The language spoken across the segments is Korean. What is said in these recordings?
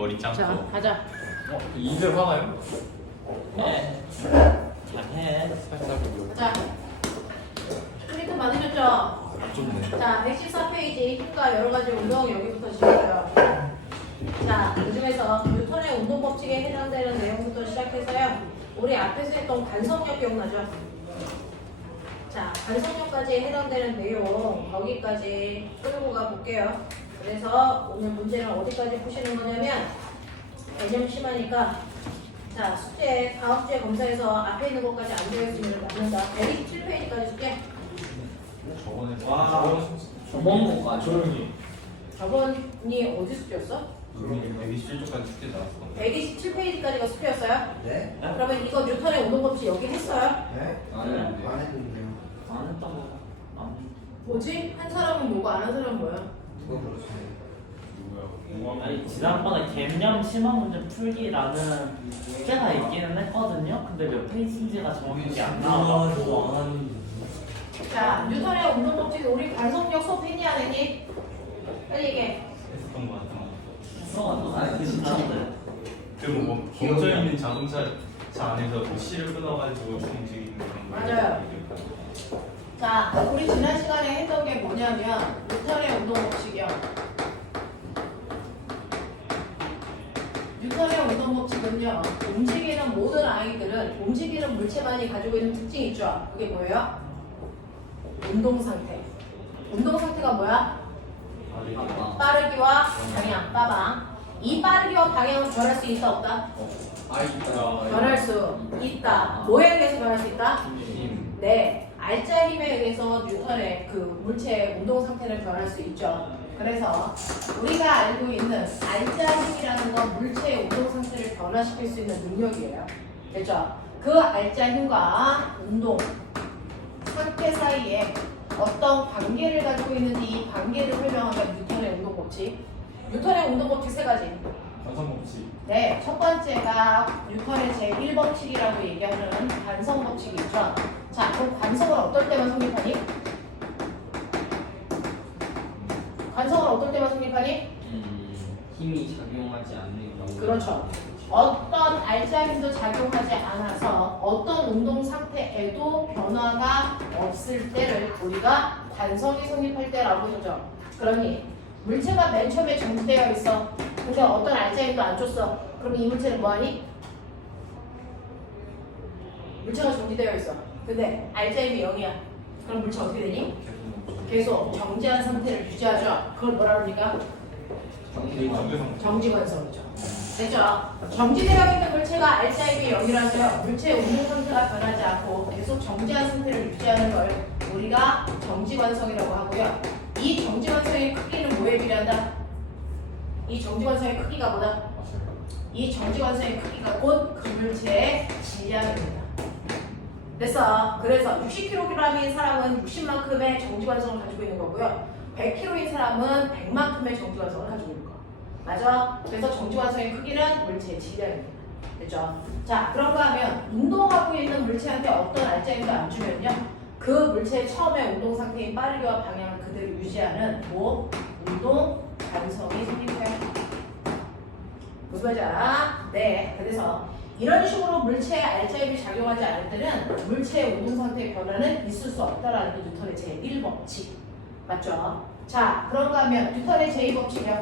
머리 자, 짱고. 가자. 이대로 하나요? 네. 잘해. 살짝이요. 자, 프린트 받으셨죠? 안 좁네. 자, 114페이지 힘과 여러 가지 운동 여기부터 시작해요. 자, 그중에서 뉴턴의 운동 법칙에 해당되는 내용부터 시작해서요. 우리 앞에서 했던 관성력 기억나죠? 자, 관성력까지 해당되는 내용 거기까지 끌고 가 볼게요. 그래서 오늘 문제는 어디까지 푸시는 거냐면 개념 심하니까 자, 숙제 다음 주에 검사해서 앞에 있는 것까지 안 되어 있으면 맞는다. 127페이지까지 숙제. 저번에 와. 저번 거까지. 조용히. 저번이 어디 숙제였어? 127쪽까지 숙제 나왔어. 127페이지까지가 숙제였어요? 네? 그러면 이거 뉴턴의 운동 법칙 여기 했어요? 네? 안 했는데. 안 했는데요. 안 했던 거. 안 뭐지? 한 사람은 뭐고 안 한 사람은 뭐야? 누가 그러세요? 누구야? 아니 지난번에 개념 심화 문제 풀기라는 숙제가 있기는 했거든요. 근데 몇 페이지인지가 정확히 안 나와가지고 안 하는. 자, 뉴턴의 운동 법칙 우리 관성력 수업 했니 안 했니? 빨리 얘기해. 했었던 거 같아. 써가지고 아니 비슷한데. 그리고 뭐 멈춰 있는 자동차 차 안에서 뭐 실을 끊어가지고 움직이는 그런 거. 맞아요. 자, 우리 지난 시간에 했던 게 뭐냐면 뉴턴의 운동 법칙이요. 뉴턴의 운동 법칙은요. 움직이는 모든 아이들은 움직이는 물체만이 가지고 있는 특징이 있죠. 그게 뭐예요? 운동 상태. 운동 상태가 뭐야? 빠르기와 방향, 빠방. 이 빠르기와 방향은 변할 수 있다 없다? 변할 수 있다. 뭐에 의해서 변할 수 있다? 네, 알짜 힘에 의해서 뉴턴의 그 물체의 운동 상태를 변할 수 있죠. 그래서 우리가 알고 있는 알짜 힘이라는 건 물체의 운동 상태를 변화시킬 수 있는 능력이에요. 됐죠? 그 알짜 힘과 운동 상태 사이에 어떤 관계를 가지고 있는지 이 관계를 설명하면 뉴턴의 운동 법칙. 뉴턴의 운동 법칙 세 가지. 관성 법칙. 네, 첫 번째가 뉴턴의 제1법칙이라고 얘기하는 관성 법칙이 있죠. 자, 그럼 관성은 어떨 때만 성립하니? 관성은 어떨 때만 성립하니? 힘이 작용하지 않는 경우. 그렇죠. 어떤 알짜 힘도 작용하지 않아서 어떤 운동 상태에도 변화가 없을 때를 우리가 관성이 성립할 때라고 하죠. 그러니 물체가 맨 처음에 정지되어 있어. 근데 어떤 알짜 힘도 안 줬어. 그럼 이 물체는 뭐하니? 물체가 정지되어 있어. 근데 알짜 힘이 0이야. 그럼 물체 어떻게 되니? 계속 정지한 상태를 유지하죠. 그걸 뭐라 그러니까? 정지관성이죠. 됐죠? 정지되어 있는 물체가 알짜 힘이 0이라서요. 물체의 운동 상태가 변하지 않고 계속 정지한 상태를 유지하는 걸 우리가 정지관성이라고 하고요. 이 정지관성의 크기는 뭐에 비례한다? 이 정지관성의 크기가 뭐다? 이 정지관성의 크기가 곧 그 물체의 질량입니다. 됐어. 그래서 60kg인 사람은 60만큼의 정지관성을 가지고 있는 거고요. 100kg인 사람은 100만큼의 정지관성을 가지고 있는 거. 맞아? 그래서 정지관성의 크기는 물체의 질량입니다. 됐죠? 자, 그런가 하면 운동하고 있는 물체한테 어떤 알짜힘도 안 주면요. 그 물체의 처음에 운동 상태인 빠르기와 방향을 그대로 유지하는 운동 관성이 생깁니다. 무슨 말인지 알아? 네. 그래서 이런 식으로 물체에 알짜힘이 작용하지 않을 때는 물체의 운동 상태의 변화는 있을 수 없다라는 게 뉴턴의 제1법칙. 맞죠? 자, 그런가 하면 뉴턴의 제2법칙이요.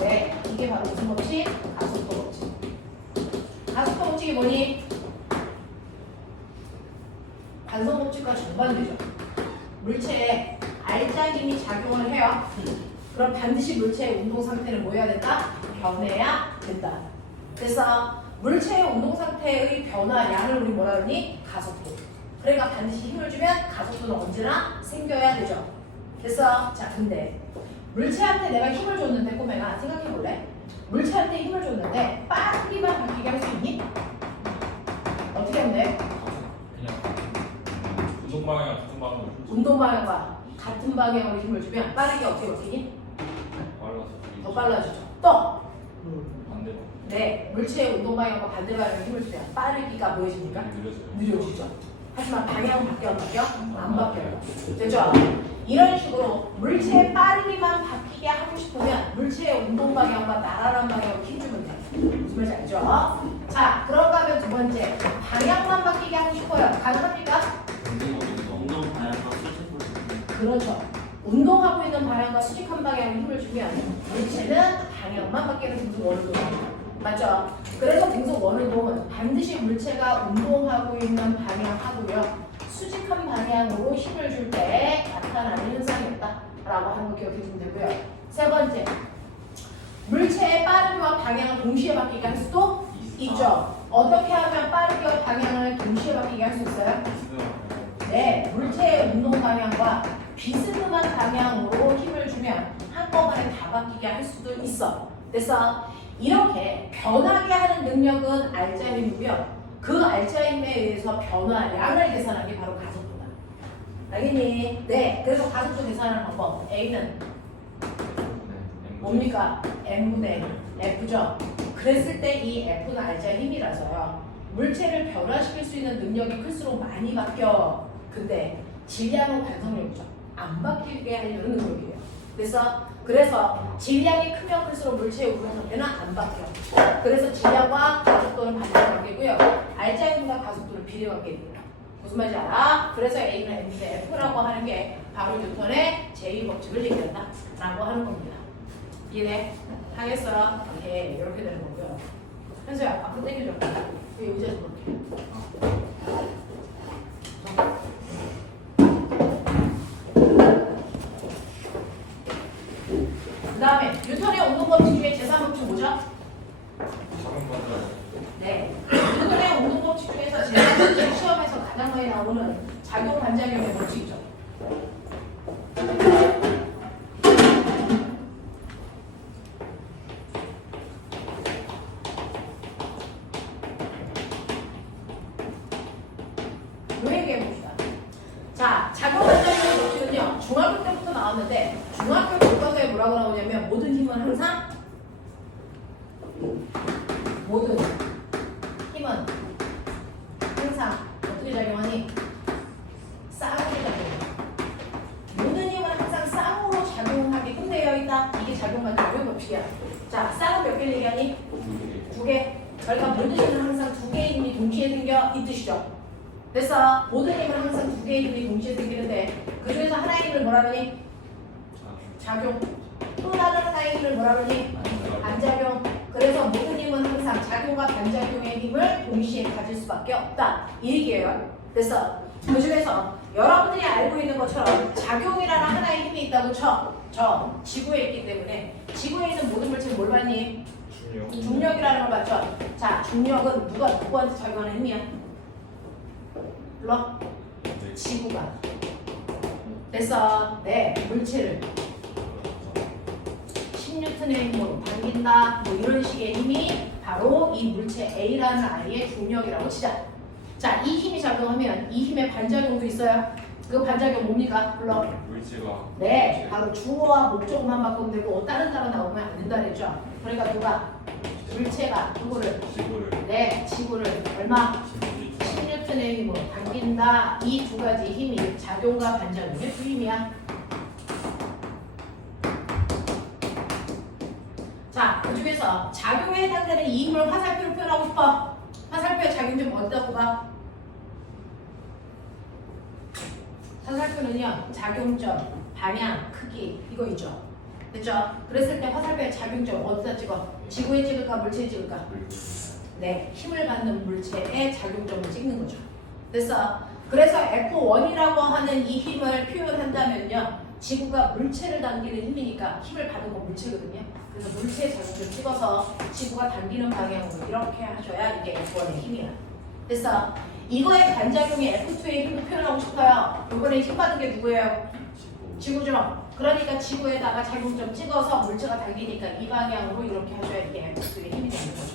네, 이게 바로 무슨 법칙? 가속도 법칙. 가속도 법칙이 뭐니? 관성 법칙과 정반대죠. 물체에 알짜 힘이 작용을 해요. 그럼 반드시 물체의 운동 상태는 뭐 해야 된다? 변해야 된다. 그래서 물체의 운동 상태의 변화량을 우리 뭐라 그러니? 가속도. 그러니까 반드시 힘을 주면 가속도는 언제나 생겨야 되죠. 그래서 자, 근데 물체한테 내가 힘을 줬는데 꼬맹아 생각해볼래? 물체한테 힘을 줬는데 빠르기만 바뀌게 할 수 있니? 어떻게 하면 돼? 운동 방향 같은 방향으로. 운동 방향과 같은 방향으로 힘을 주면 빠르게 어떻게 바뀌니? 빨라서. 더 빨라지죠. 또! 반대로. 네, 물체의 운동 방향과 반대 방향으로 힘을 주면 빠르기가 뭐해집니까? 느려져요. 느려지죠. 하지만 방향은 바뀌어 안 바뀌어? 안 바뀌어요. 됐죠? 이런 식으로 물체의 빠르기만 바뀌게 하고 싶으면 물체의 운동 방향과 날아가는 방향을 켜주면 돼. 무슨 말인지 알죠? 자, 그런가 하면 두 번째, 방향만 바뀌게 하고 싶어요. 가능합니까? 운동 방향과 수직으로. 그렇죠. 운동하고 있는 방향과 수직한 방향에 힘을 주면 물체는 방향만 바뀌는 등속 원운동. 맞죠? 그래서 등속 원운동은 반드시 물체가 운동하고 있는 방향하고요. 수직한 방향으로 힘을 줄 때 나타나는 현상이었다 라고 하는 거 기억해 주면 되고요. 세 번째, 물체의 빠르기와 방향을 동시에 바뀌게 할 수도 있죠. 어떻게 하면 빠르기와 방향을 동시에 바뀌게 할 수 있어요? 네, 물체의 운동 방향과 비스듬한 방향으로 힘을 주면 한꺼번에 다 바뀌게 할 수도 있어. 그래서 이렇게 변하게 하는 능력은 알자 힘이고요. 그 알자 힘에 의해서 변화량을 계산하기 바로 가속도다. 알겠니? 네, 그래서 가속도 계산하는 방법 A는 뭡니까? M분의 F죠. 그랬을 때 이 F는 알자 힘이라서요. 물체를 변화시킬 수 있는 능력이 클수록 많이 바뀌어. 근데 질량은 관성력이죠. 안 바뀌게 하려는 능력이에요. 그래서 질량이 크면 클수록 물체의 운동 상태는 안 바뀌어. 그래서 질량과 가속도는 반대로 바뀌고요. 알자 힘과 가속도는 비례 바뀌게 돼요. 무슨 말인지 알아? 그래서 A는 M분의 F라고 하는 게 바로 뉴턴의 제2법칙을 얘기한다 라고 하는 겁니다. 이해돼? 하겠어? 예, 이렇게 되는 거고요. 현수야, 앞으로 땡겨줘. 여기 의자 좀 볼게. 그 다음에 뉴턴의 운동법칙 중에 제3법칙 뭐죠? 네. 뉴턴의 운동법칙 중에서 제3법칙 시험에서 가장 많이 나오는 작용 반작용의 법칙이죠. 요 얘기해봅시다. 자, 작용 반작용의 법칙은요, 중학교 때부터 나왔는데, 중학교 교과서에 뭐라고 나오냐면, 모든 힘은 항상 어떻게 작용하니? 쌍으로 작용해. 모든 힘은 항상 쌍으로 작용하게끔 되어 있다. 이게 작용 반작용의 법칙이야. 자, 쌍은 몇 개를 얘기하니? 2개. 그러니까 모든 힘은 항상 2개의 힘이 동시에 생겨 이 뜻이죠. 그래서 모든 힘은 항상 2개의 힘이 동시에 생기는데 그 중에서 하나의 힘을 뭐라 그러니? 작용. 또 다른 하나의 힘을 뭐라 그러니? 반작용. 그래서 모든 힘은 항상 작용과 반작용의 힘을 동시에 가질 수밖에 없다. 이 얘기예요. 그래서 그 중에서 여러분들이 알고 있는 것처럼 작용이라는 하나의 힘이 있다고 쳐. 저 지구에 있기 때문에 지구에 있는 모든 물체는 뭘 받니? 중력이라는 걸 봤죠? 자, 중력은 누구한테 작용하는 힘이야? 불러? 지구가. 그래서 네, 물체를 10N의 힘으로 당긴다. 뭐 이런 식의 힘이 바로 이 물체 A라는 아이의 중력이라고 치자. 자, 이 힘이 작용하면 이 힘의 반작용도 있어요. 그 반작용 뭡니까? 불러? 물체가 네, 바로 주어와 목적만 바꾸면 되고 다른 단어 나오면 안 된다 그랬죠. 그러니까 누가? 물체가 누구를? 지구를 네, 지구를 얼마? 10N의 힘으로 당긴다. 이 두 가지 힘이 작용과 반작용의 두 힘이야. 자, 그 중에서 작용에 해당되는 이 힘을 화살표로 표현하고 싶어. 화살표의 작용 좀 어디다 꼽아? 화살표는요, 작용점, 방향, 크기 이거 있죠. 됐죠? 그랬을 때 화살표의 작용점 어디다 찍어? 지구에 찍을까, 물체에 찍을까? 네, 힘을 받는 물체의 작용점을 찍는 거죠. 그래서 F1이라고 하는 이 힘을 표현한다면요, 지구가 물체를 당기는 힘이니까 힘을 받은 건 물체거든요. 그래서 물체의 작용점을 찍어서 지구가 당기는 방향으로 이렇게 하셔야 이게 F1의 힘이야. 그래서 이거의 반작용의 F2의 힘을 표현하고 싶어요. 이번에 힘 받은 게 누구예요? 지구죠. 그러니까 지구에다가 작용점 찍어서 물체가 당기니까 이 방향으로 이렇게 하셔야 이게 F2의 힘이 되는 거죠.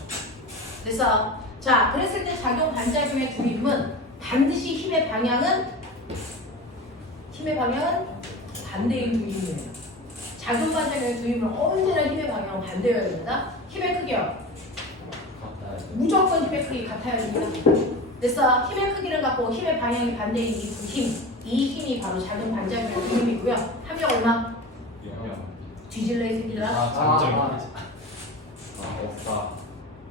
그래서 자, 그랬을 때 작용 반작용의 두 힘은 반드시 힘의 방향은 반대인 두 힘이에요. 작용 반작용의 두 힘은 언제나 힘의 방향은 반대여야 됩니다. 힘의 크기요. 무조건 힘의 크기 같아야 됩니다. 그래서 힘의 크기를 갖고 힘의 방향이 반대인 이 두 힘, 이 힘이 바로 작용 반작용의 힘이고요. 합력 얼마? 뒤질래 이 새끼들아. 장점이 없다.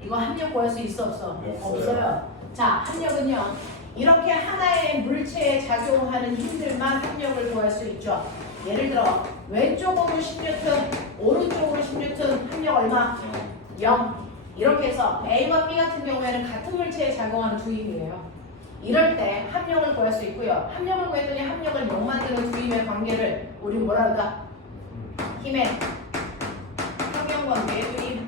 이거 합력 구할 수 있어 없어? 없어요. 없어요. 자, 합력은요. 이렇게 하나의 물체에 작용하는 힘들만 합력을 구할 수 있죠. 예를 들어 왼쪽으로 10N, 오른쪽으로 10N, 합력 얼마? 0. 이렇게 해서 A와 B 같은 경우에는 같은 물체에 작용하는 두 힘이에요. 이럴 때 합력을 구할 수 있고요. 합력을 구했더니 합력을 0 만드는 두 힘의 관계를 우리 뭐라 그럴까? 힘의 평형관계의 두 힘.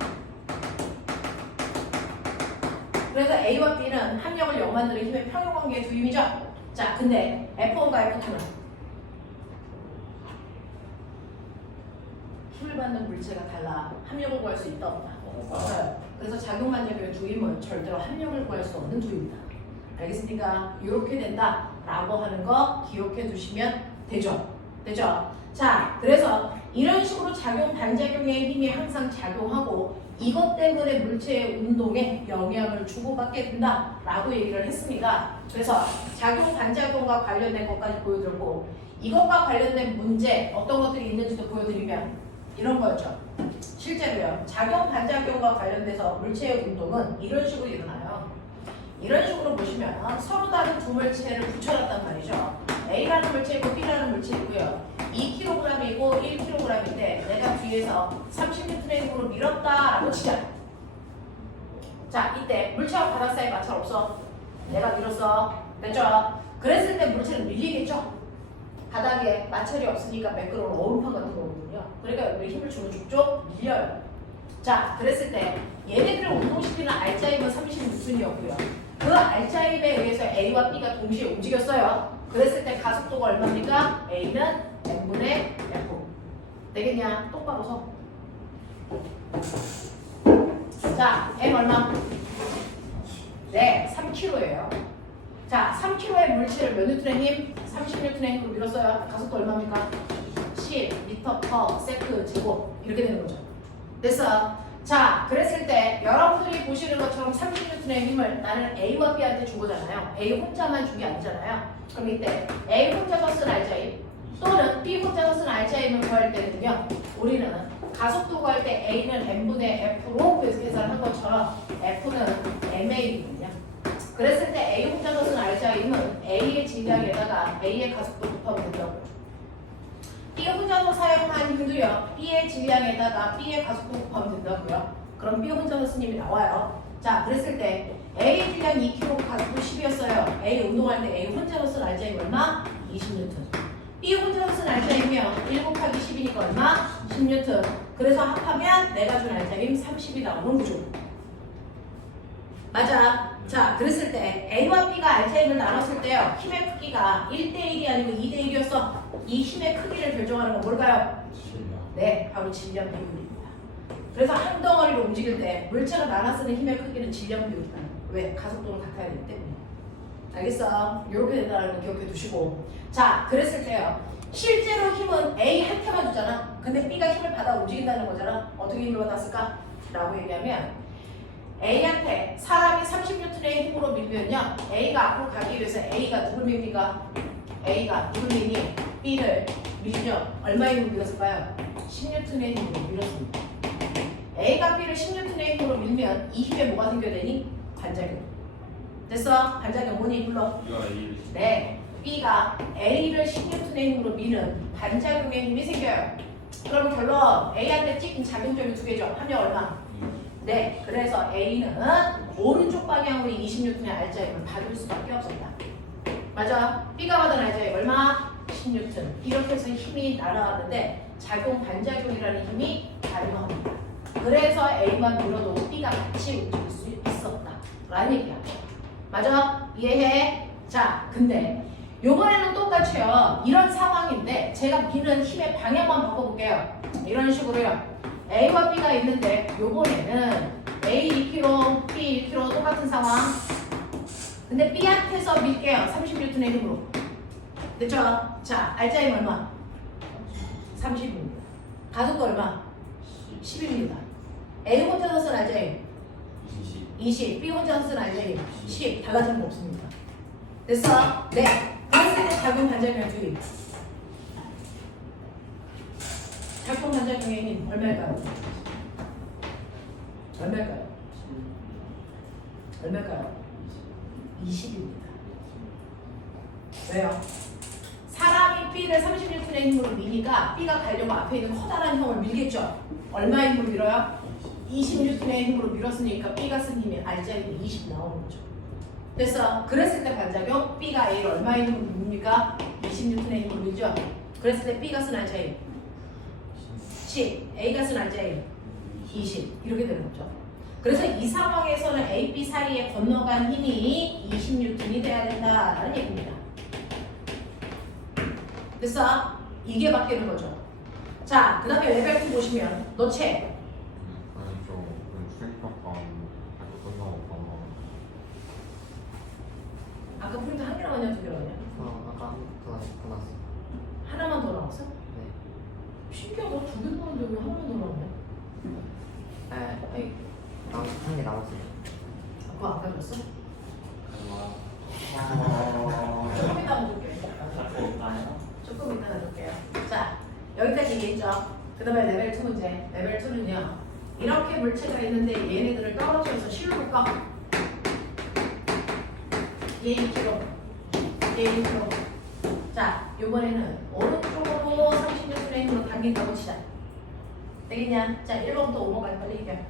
그래서 A와 B는 합력을 0 만드는 힘의 평형관계의 두 힘이죠. 자, 근데 F1과 F2는 힘을 받는 물체가 달라. 합력을 구할 수 있다 없다? 없어요. 그래서 작용반작용의 두 힘은 절대로 합력을 구할 수 없는 두 힘이다. 알겠습니까? 이렇게 된다 라고 하는 거 기억해 두시면 되죠. 되죠? 자, 그래서 이런 식으로 작용 반작용의 힘이 항상 작용하고 이것 때문에 물체의 운동에 영향을 주고받게 된다 라고 얘기를 했습니다. 그래서 작용 반작용과 관련된 것까지 보여드렸고 이것과 관련된 문제 어떤 것들이 있는지도 보여드리면 이런 거였죠. 실제로요. 작용 반작용과 관련돼서 물체의 운동은 이런 식으로 일어나요. 이런 식으로 보시면 서로 다른 두 물체를 붙여놨단 말이죠. A라는 물체 있고 B라는 물체 있고요. 2kg이고 1kg인데 내가 뒤에서 30N의 힘으로 밀었다라고 치자. 자, 이때 물체와 바닥 사이 마찰 없어. 내가 밀었어. 됐죠? 그랬을 때 물체는 밀리겠죠? 바닥에 마찰이 없으니까 매끄러운 얼음판 같은 거거든요. 그러니까 여기 힘을 주면 쭉쭉 밀려요. 자, 그랬을 때 얘네들을 운동시키는 R자임은 30N이었고요. 그 R자임에 의해서 A와 B가 동시에 움직였어요. 그랬을 때 가속도가 얼마입니까? A는 M분의 F. 되겠냐? 똑바로 서. 자, M 얼마? 네, 3kg예요. 자, 3kg의 물체를 몇 뉴턴의 힘? 30N의 힘으로 밀었어요. 가속도 얼마입니까? 10m/s 제곱. 이렇게 되는 거죠. 됐어. 자, 그랬을 때 여러분들이 보시는 것처럼 30N의 힘을 나는 A와 B한테 준 거잖아요. A 혼자만 준 게 아니잖아요. 그럼 이때 A 혼자서 쓴 R자임 또는 B 혼자서 쓴 R자임을 구할 때는요. 우리는 가속도 구할 때 A는 M분의 F로 계산한 것처럼 F는 MA거든요. 그랬을 때 A 혼자서 쓴 R자임은 A의 질량에다가 A의 가속도 곱하면 된다고요. B 혼자서 사용한 힘도요. B의 질량에다가 B의 가속도 곱하면 된다고요. 그럼 B 혼자서 쓴 힘이 나와요. 자, 그랬을 때 A 질량 2kg 가속도 10이었어요. A 운동할 때 A 혼자서 쓴 R자임 얼마? 20N. B 혼자서 쓴 R자임이요. 1 곱하기 10이니까 얼마? 10N. 그래서 합하면 내가 준 R자임 30이 나오는 구조. 맞아. 자, 그랬을 때 A와 B가 R자임을 나눴을 때요. 힘의 크기가 1대1이 아니고 2대1이었어. 이 힘의 크기를 결정하는 건 뭘까요? 네, 바로 질량 비율입니다. 그래서 한 덩어리로 움직일 때 물체가 나눠 쓰는 힘의 크기는 질량 비율이다. 왜? 가속도를 같아야 되기 때문에. 알겠어? 이렇게 된다는 거 기억해 두시고. 자, 그랬을 때요. 실제로 힘은 A한테만 주잖아. 근데 B가 힘을 받아 움직인다는 거잖아. 어떻게 힘을 받았을까? 라고 얘기하면 A한테 사람이 30N의 힘으로 밀면요. A가 앞으로 가기 위해서 A가 누굴 밉니까? A가 누굴 밀니? B를 밀죠. 얼마의 힘으로 밀었을까요? 10N의 힘으로 밀었습니다. A가 B를 10N의 힘으로 밀면 이 힘에 뭐가 생겨야 되니? 반작용. 됐어? 반작용 뭐니? 불러. 네. B가 A를 10N의 힘으로 미는 반작용의 힘이 생겨요. 그럼 결론 A한테 찍힌 작용점이 두 개죠. 합력 얼마? 네. 그래서 A는 오른쪽 방향으로 20N의 R자임을 받을 수밖에 없었다. 맞아. B가 받은 R자임 얼마? 10N. 이렇게 해서 힘이 날아가는데 작용 반작용이라는 힘이 발생합니다. 그래서 A만 밀어도 B가 같이 움직일 수 있었다 라는 얘기야. 맞아? 이해해? 자, 근데 요번에는 똑같이요. 이런 상황인데 제가 미는 힘의 방향만 바꿔볼게요. 이런 식으로요. A와 B가 있는데 요번에는 A 2kg, B 1kg 똑같은 상황. 근데 B한테서 밀게요. 30N의 힘으로. 됐죠? 자, R자임 얼마? 30입니다. 가속도 얼마? 10입니다. A 혼자서 쓴 R자임 20. B 혼자서 쓴 R자임 10. 달라진 거 없습니다. 됐어? 네. 그랬을 때 작은 반작용의 두입. 작동 반작용의 힘 얼마일까요? 얼마일까요? 얼마일까요? 20입니다. 왜요? 사람이 B를 30N의 힘으로 미니까 B가 가려고 앞에 있는 커다란 형을 밀겠죠? 얼마의 힘으로 밀어요? 20N의 힘으로 밀었으니까 B가 쓴 힘이 R자리는 20 나오는 거죠. 됐어. 그랬을 때 반작용 B가 A를 얼마의 힘으로 밉니까? 20N의 힘으로 밀죠? 그랬을 때 B가 쓴 R자리 10, A가 쓴 R자리 20 이렇게 되는 거죠. 그래서 이 상황에서는 A, B 사이에 건너간 힘이 20N이 돼야 된다라는 얘기입니다. 됐어? 이게 바뀌는 거죠. 자, 그 다음에 레벨 2 보시면 너체 아니 저 수익평가 끝나고 바로 아까 프린트 한 개 나왔냐 두 개 나왔냐? 아까 끝났어. 하나만 더 나왔어? 네. 신기하다. 두 개 나왔는데 왜 하나만 더 나왔냐? 네. 한개 남았어요. 그거 안 가져왔어? 어... 조금 이따 넣을게. 갖고 올까요? 조금 이따 넣을게요. 자, 여기까지 얘기했죠? 그 다음에 레벨 2 문제. 레벨 2는요. 이렇게 물체가 있는데 얘네들을 떨어뜨려서 실로 볼까? 얘 2kg, 얘 2kg. 자, 요번에는 오른쪽으로 30N의 힘으로 당긴다고 치자. 되겠냐? 자, 1번부터 5번까지 빨리 얘기해.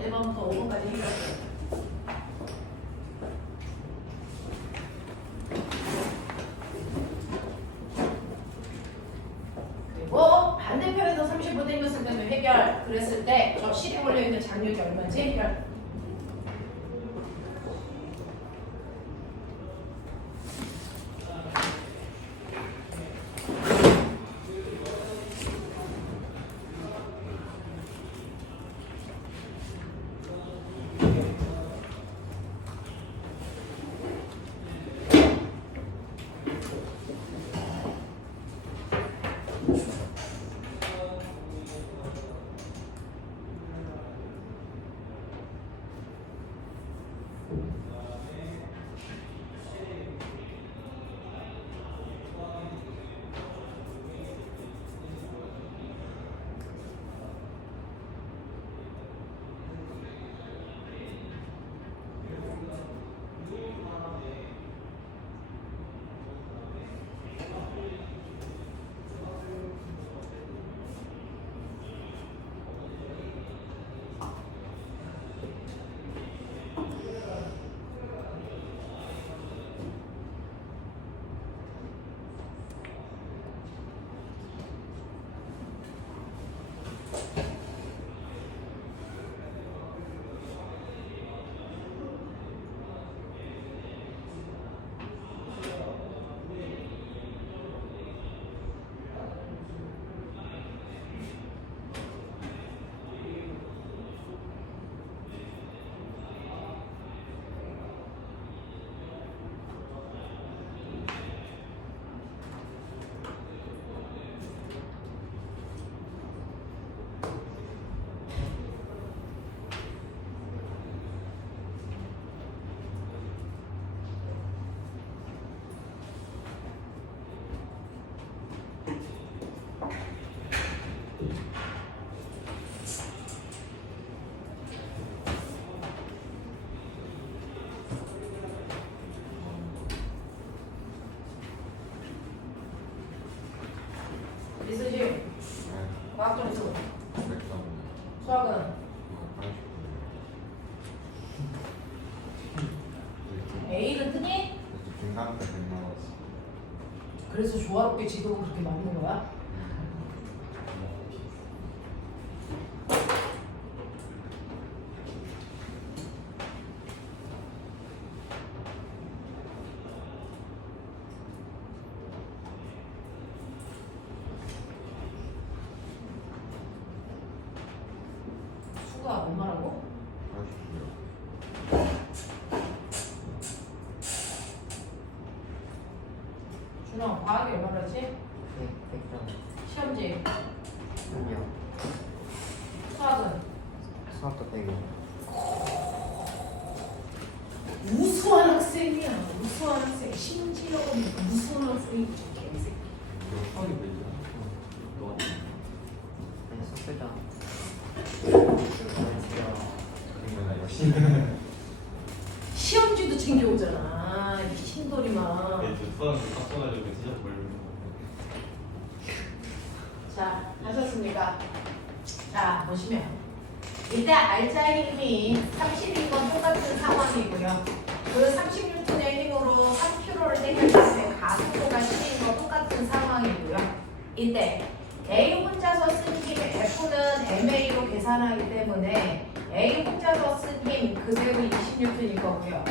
1번부터 5번까지 얘기해. 그리고 반대편에서 30분 당겼을 때도 해결. 그랬을 때 저 실에 걸려있는 장력이 얼마인지 해결. 있으시? 과학 점수. 수학은? A는 뜨니? 중간에 나왔어. 그래서 조화롭게 지금은 그렇게 맞는 거야? 수가 얼마라고? 준호 과학이 얼마라지? 네, 100점. 시험지. 아니요. 수학은? 수학도 100이요. 우수한 학생이야. 우수한 학생. 심지어는 우수한 학생이 개새끼. 하게 되죠. 아니 숙제다. 그러면 나 열심히 해. 시험지도 챙겨오잖아. 이 신돌이만. 수학을 깎아가지고 진짜 멀리. 자, 하셨습니까? 자, 보시면 일단 알자의 힘이 30인 건 똑같은 상황이고요. 그 30N의 힘으로 3kg를 당겼을 때 가속도가 10인 건 똑같은 상황이고요. 이때 A 혼자서 쓴 힘 F는 MA로 계산하기 때문에 A 혼자서 쓴 힘 그대로 20N일 거고요.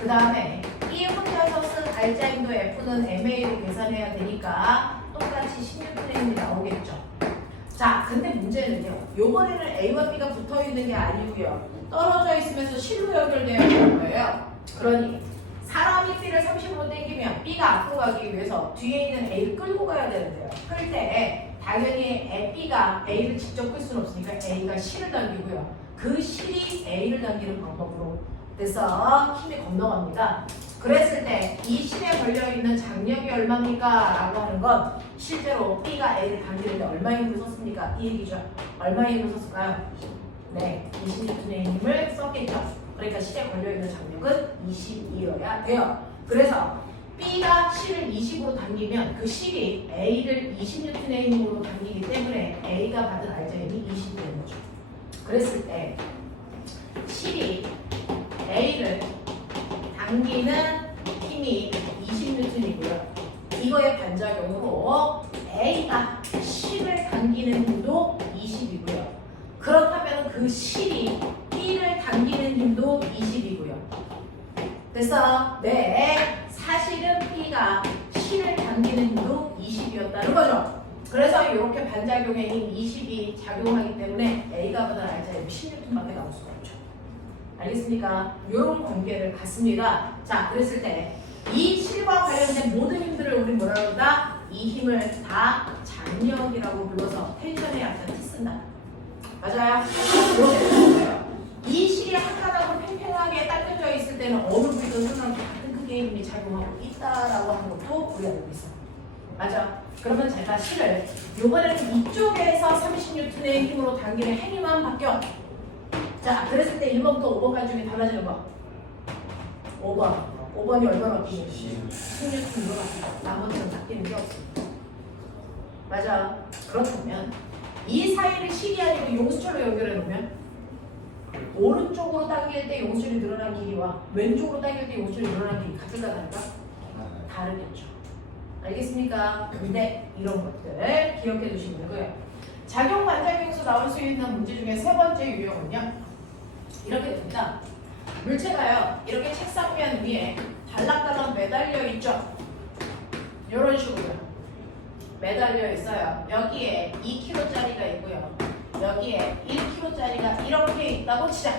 그 다음에 B 혼자서 쓴 알자 힘도 F는 MA로 계산해야 되니까 똑같이 16분의 1이 나오겠죠. 자, 근데 문제는요. 요번에는 A와 B가 붙어 있는 게 아니고요. 떨어져 있으면서 실로 연결되어 있는 거예요. 그러니 사람이 B를 30으로 당기면 B가 앞으로 가기 위해서 뒤에 있는 A를 끌고 가야 되는데요. 끌 때 당연히 B가 A를 직접 끌 수는 없으니까 A가 C를 당기고요. 그 C이 A를 당기는 방법으로 그래서 힘이 건너갑니다. 그랬을 때 이 실에 걸려있는 장력이 얼마입니까? 라고 하는 건 실제로 B가 A를 당기는데 얼마의 힘을 썼습니까? 이 얘기죠. 얼마의 힘을 썼을까요? 네, 26분의 힘을 썼겠죠. 그러니까 실에 걸려있는 장력은 22여야 돼요. 그래서 B가 C를 20으로 당기면 그 C이 A를 26분의 힘으로 당기기 때문에 A가 받은 알자의 힘이 20이 되는 거죠. 그랬을 때 C이 A를 당기는 힘이 20N이고요. 이거의 반작용으로 A가 C를 당기는 힘도 20이고요. 그렇다면 그 C이 B를 당기는 힘도 20이고요. 그래서 네, 사실은 B가 C를 당기는 힘도 20이었다는 거죠. 그래서 이렇게 반작용의 힘 20이 작용하기 때문에 A가 받은 알자의 16N밖에 나올 수가 없죠. 알겠습니까? 이런 관계를 갖습니다. 자, 그랬을 때 이 실과 관련된 모든 힘들을 우리 뭐라 그런다? 이 힘을 다 장력이라고 불러서 텐션의 약자 T 쓴다. 맞아요? 이렇게 되는 거예요. 이 실이 한 가닥으로 팽팽하게 당겨져 있을 때는 어느 부위든 상관없이 같은 크기의 힘이 작용하고 있다라고 하는 것도 우리 알고 있어. 맞아? 그러면 제가 실을 이번에는 이쪽에서 30N의 힘으로 당기는 행위만 바뀌어. 자, 그랬을 때 1번부터 5번까지 중에 달라지는 거. 5번이 얼마나 바뀌는 거지? 16N으로 바뀌고 나머지는 바뀌는 게 없습니다. 맞아. 그렇다면 이 사이를 실이 아니고 용수철로 연결해 놓으면 오른쪽으로 당길 때 용수철이 늘어난 길이와 왼쪽으로 당길 때 용수철이 늘어난 길이 같을까 다를까? 다르겠죠. 알겠습니까? 근데 이런 것들 기억해 두시면 되고요. 작용 반작용에서 나올 수 있는 문제 중에 세 번째 유형은요. 이렇게 됩니다. 물체가요. 이렇게 책상면 위에 달랑달랑 매달려 있죠. 이런 식으로요. 매달려 있어요. 여기에 2kg짜리가 있고요. 여기에 1kg짜리가 이렇게 있다고 치자.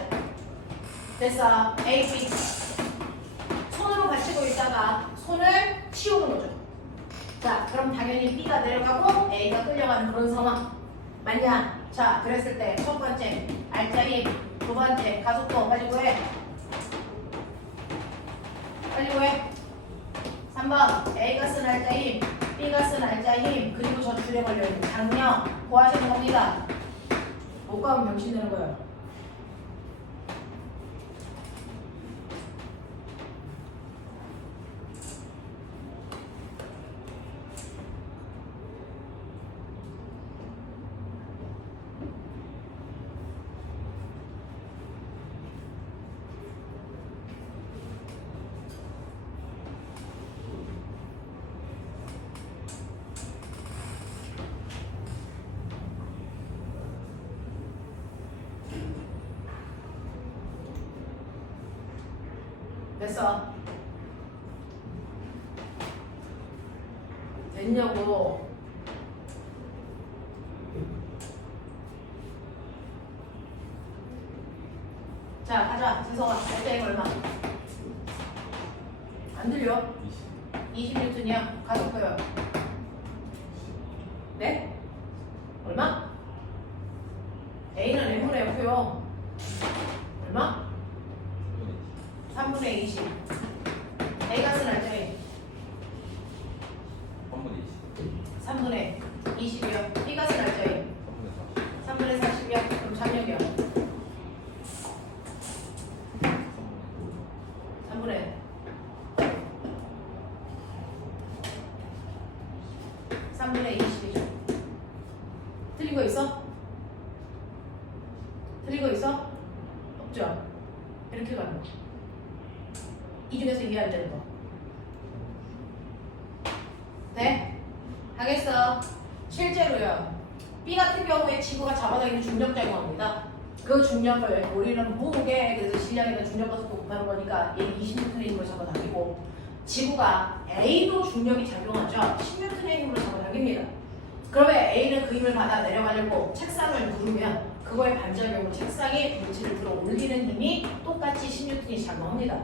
됐어. A, B. 손으로 받치고 있다가 손을 치우는 거죠. 자, 그럼 당연히 B가 내려가고 A가 끌려가는 그런 상황. 맞냐? 자, 그랬을 때 첫 번째 알짜리, 두 번째 가속도 빨리 구해. 빨리 구해. 3번 A가 쓴 알짜 힘, B가 쓴 알짜 힘, 그리고 저 줄에 걸려있는 장력 구하시는 겁니다. 못 구하면 병신되는 거예요. 됐어. 됐냐고. 자, 가자. 지성아, 알짜리가 얼마? 안 들려? 20N이야. 가속도요. 네? 얼마? A는 M분의 F요. 얼마? 3분의 3분의 20. A가 쓴 알짜리 3분의 20이요. B가 쓴 알짜리 3분의 40이요. 그럼 잠력이요. 3분의 20이죠. 틀린 거 있어? 틀린 거 있어? 없죠? 이렇게 가는 거. 이 중에서 이해 안 되는 거. 네? 하겠어. 실제로요. B 같은 경우에 지구가 잡아당기는 중력작용합니다. 그 중력을 우리는 무게, 그래서 질량에다 중력가속도 곱하는 거니까 얘 20N의 힘으로 잡아당기고, 지구가 A도 중력이 작용하죠. 10N의 힘으로 잡아당깁니다. 그러면 A는 그 힘을 받아 내려가려고 책상을 누르면 그거의 반작용으로 책상에 물체를 들어 올리는 힘이 똑같이 10N이 작용합니다.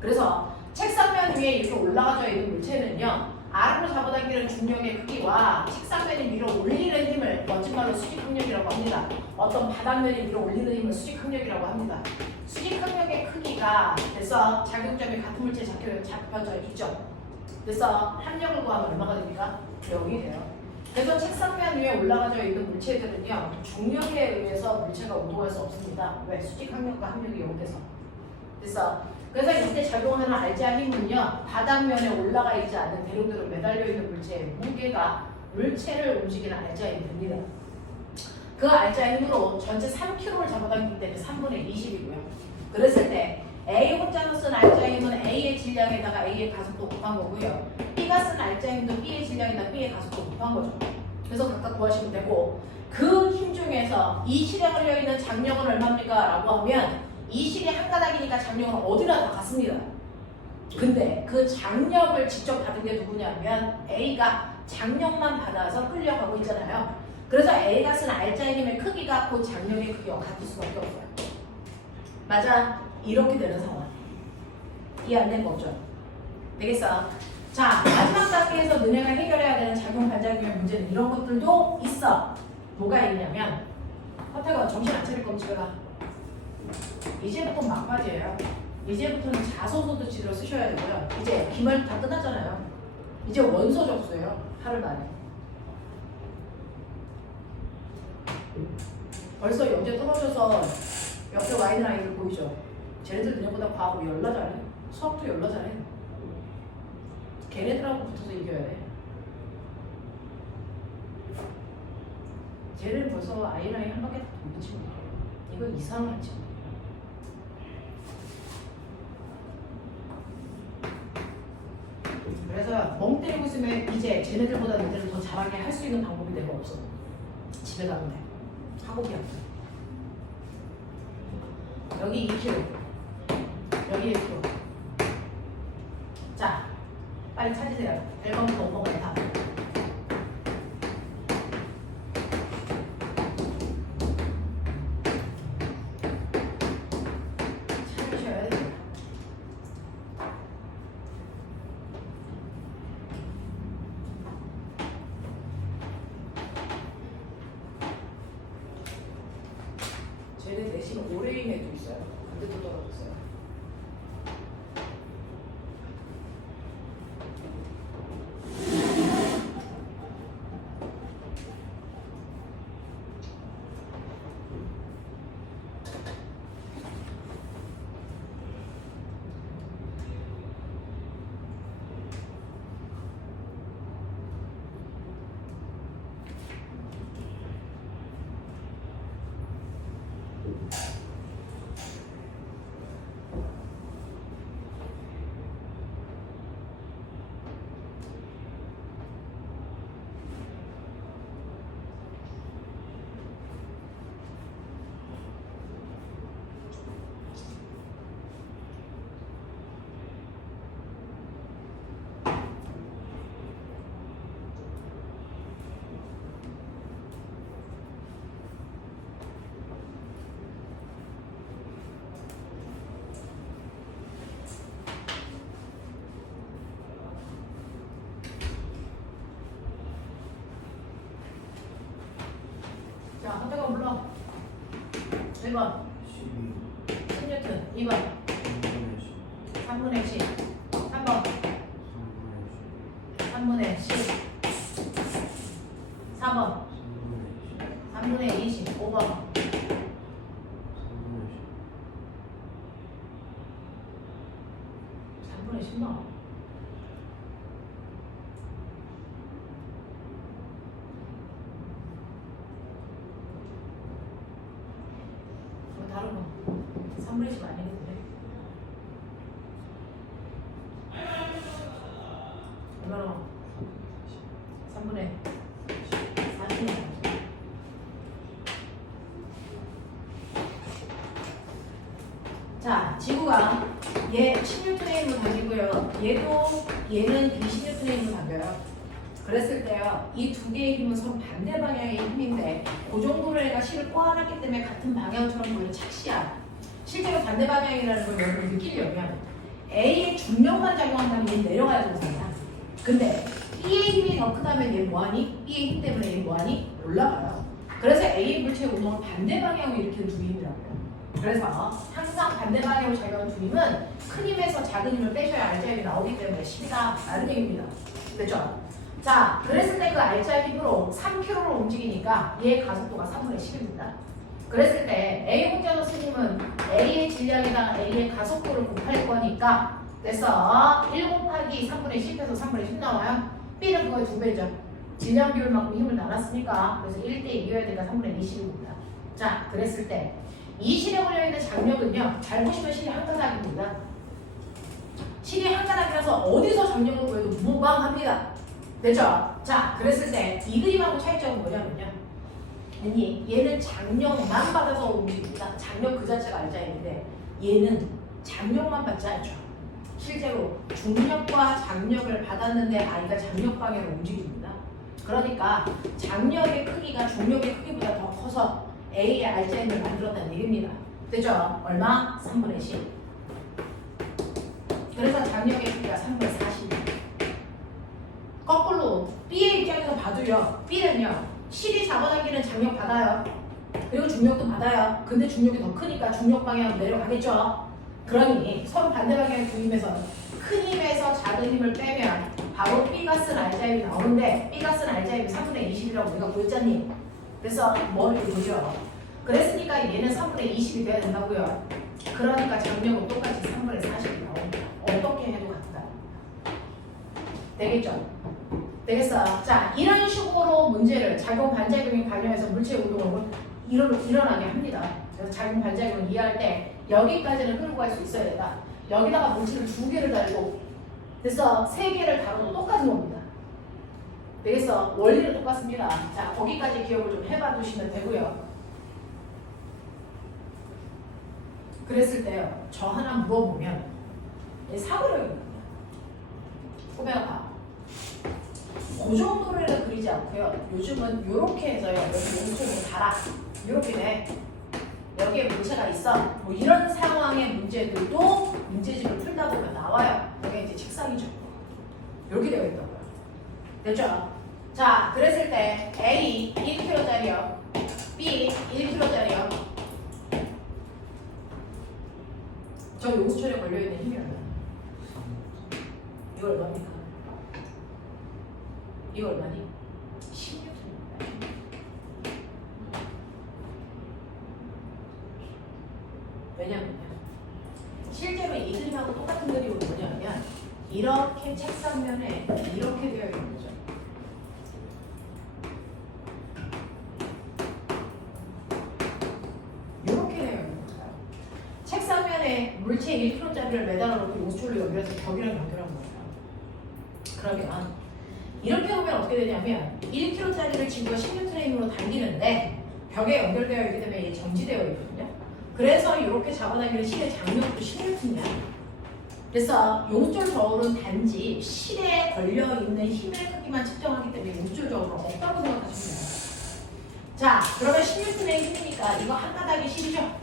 그래서 책상면 위에 이렇게 올라가져 있는 물체는요, 아래로 잡아당기는 중력의 크기와 책상면이 밀어 올리는 힘을 멋진 말로 수직항력이라고 합니다. 어떤 바닥면이 밀어 올리는 힘을 수직항력이라고 합니다. 수직항력의 크기가 그래서 작용점이 같은 물체에 잡혀져 있죠. 그래서 합력을 구하면 얼마가 됩니까? 0이 돼요. 그래서 책상면 위에 올라가져 있는 물체들은요, 중력에 의해서 물체가 운동할 수 없습니다. 왜? 수직항력과 합력이 0돼서. 그래서 이때 작용하는 알자 힘은요, 바닥면에 올라가 있지 않은 대로대로 매달려 있는 물체의 무게가 물체를 움직이는 알자 힘이 됩니다. 그 알자 힘으로 전체 3kg를 잡아당기기 때문에 3분의 20이고요. 그랬을 때 A 혼자로 쓴 알자 힘은 A의 질량에다가 A의 가속도 곱한 거고요. B가 쓴 알자 힘도 B의 질량에다가 B의 가속도 곱한 거죠. 그래서 각각 구하시면 되고, 그 힘 중에서 이 실에 걸려 있는 장력은 얼마입니까? 라고 하면 이 실이 한 가닥이니까 장력은 어디나 다 같습니다. 근데 그 장력을 직접 받은 게 누구냐면 A가 장력만 받아서 끌려가고 있잖아요. 그래서 A가 쓴 알자의 힘의 크기가 그 장력의 크기와 같을 수밖에 없어요. 맞아? 이렇게 되는 상황. 이해 안 된 거 없죠? 되겠어? 자, 마지막 단계에서 너네가 해결해야 되는 작용 반작용의 문제는 이런 것들도 있어. 뭐가 있냐면, 허태가 정신 안 차릴 거면 집에 가. 이제부터 막바지예요. 이제부터는 자소서도 지로 쓰셔야 되고요. 이제 기말 다 끝났잖아요. 이제 원서 접수예요. 하루 만에. 벌써 영재 떨어져서 옆에 와 있는 아이들 보이죠? 쟤네들 너네보다 과학을 열나 잘해. 수학도 열나 잘해. 걔네들하고 붙어서 이겨야 돼. 쟤는 벌써 아이라인 한 바퀴 다 돌고 치고 이거 이상한 친구. 그래서 멍 때리고 있으면 이제 쟤네들보다 너희들을 더 잘하게 할 수 있는 방법이 내가 없어. 집에 가면 돼. 학업이야. 여기 2kg, 여기 1kg. 자, 빨리 찾으세요. 앨범부터 넘어가요. 다. 찾으셔야 돼요. 쟤네 대신 올해인 애도 있어요. 근데 또 떨어졌어요. 자, 한태가 불러. 1번 10N, 2번 3N, 3분의 10. 3번. 3분의 10. 4번. 3분의 20. 5번. 3분의 10 나와. 뭐 다른 거. 3분의 10 아니겠는데? 얼마나? 3분의 40. 자, 지구가 얘 16톤의 힘으로 당기고요. 얘는 20N의 힘으로 당겨요. 그랬을 때요, 이 두 개의 힘은 서로 반대 방향의 힘인데 그 정도로 얘가 실을 꼬아놨기 때문에 같은 방향처럼 보이는 착시야. 실제로 반대 방향이라는 걸 여러분이 느끼려면 A의 중력만 작용한다면 얘는 내려가야 되는 거잖아. 근데 B의 힘이 더 크다면 얘 뭐하니? B의 힘 때문에 얘 뭐하니? 올라가요. 그래서 A의 물체의 운동을 반대 방향으로 일으키는 두 힘이라고요. 그래서 항상 반대 방향으로 작용하는 두 힘은 큰 힘에서 작은 힘을 빼셔야 알자힘이 나오기 때문에 10이다 라는 얘기입니다. 됐죠? 자, 그랬을 때 그 알자힘으로 3km로 움직이니까 얘의 가속도가 3분의 10입니다. 그랬을 때 A 혼자서 쓴 힘은 A의 질량이랑 A의 가속도를 곱할 거니까 그래서 1 곱하기 3분의 10에서 3분의 10 나와요. B는 그거의 2배죠. 질량 비율만큼 힘을 나눴으니까 그래서 1대 2여야 되니까 3분의 20입니다. 자, 그랬을 때 이 실에 걸려있는 장력은요, 잘 보시면 실이 한 가닥입니다. 실이 한 가닥이라서 어디서 장력을 보여도 무방합니다. 됐죠? 자, 그랬을 때 이 그림하고 차이점은 뭐냐면요, 얘는 장력만 받아서 움직입니다. 장력 그 자체가 알자인데 얘는 장력만 받지 않죠. 실제로 중력과 장력을 받았는데 아이가 장력 방향으로 움직입니다. 그러니까 장력의 크기가 중력의 크기보다 더 커서 A의 알자임을 만들었다는 얘기입니다. 되죠? 얼마? 3분의 10. 그래서 장력의 크기가 3분의 40입니다. 거꾸로 B의 입장에서 봐도요, B는요, 실이 잡아당기는 장력 받아요. 그리고 중력도 받아요. 근데 중력이 더 크니까 중력 방향으로 내려가겠죠. 그러니 서로 반대 방향의 두 힘에서 큰 힘에서 작은 힘을 빼면 바로 B가 쓴 알자임이 나오는데 B가 쓴 알자임이 3분의 20이라고 우리가 보였잖니. 그래서 머리를 보죠. 그랬으니까 얘는 3분의 20이 돼야 된다고요. 그러니까 장력은 똑같이 3분의 40이 나옵니다. 어떻게 해도 같다. 되겠죠? 되겠어. 자, 이런 식으로 문제를 작용 반작용이 관련해서 물체 운동을 일어나게 합니다. 그래서 작용 반작용을 이해할 때 여기까지는 끌고 갈 수 있어야 된다. 여기다가 물체를 2개를 달고 그래서 3개를 다뤄도 똑같은 겁니다. 되겠어? 원리는 똑같습니다. 자, 거기까지 기억을 좀 해봐 두시면 되고요. 그랬을 때요, 저 하나 물어보면 사고력입니다. 꼬매가 그 정도를 그리지 않고요. 요즘은 이렇게 해서요, 여기 용통을 달아. 이렇게 돼. 여기에 물체가 있어. 뭐 이런 상황의 문제들도 문제집을 풀다 보면 나와요. 여기 이제 책상이죠. 이렇게 되어 있다고요. 됐죠? 자, 그랬을 때 A 1kg짜리요. B 1kg짜리요. 저 요수철에 걸려있는 힘이 얼마나? 이거 얼마입니까? 이거 얼마니? 16kg입니다. 왜냐면요, 실제로 이 그림하고 똑같은 그림은 뭐냐면 이렇게 책상면에 이렇게 되어 있는 거죠. 이렇게 되어 있는 거예요. 책상면에 물체 1kg짜리를 매달아 놓고 요수철로 연결해서 벽이랑 연결한 거예요. 그러면 이렇게 보면 어떻게 되냐면 1kg짜리를 지구가 16N의 힘으로 당기는데 벽에 연결되어 있기 때문에 이게 정지되어 있거든요. 그래서 이렇게 잡아당기는 실의 장력도 16N이야. 그래서 용줄 저울은 단지 실에 걸려있는 힘의 크기만 측정하기 때문에 용줄 저울은 없다고 생각하시면 돼요. 자, 그러면 16N의 힘이니까 이거 한 가닥의 실이죠.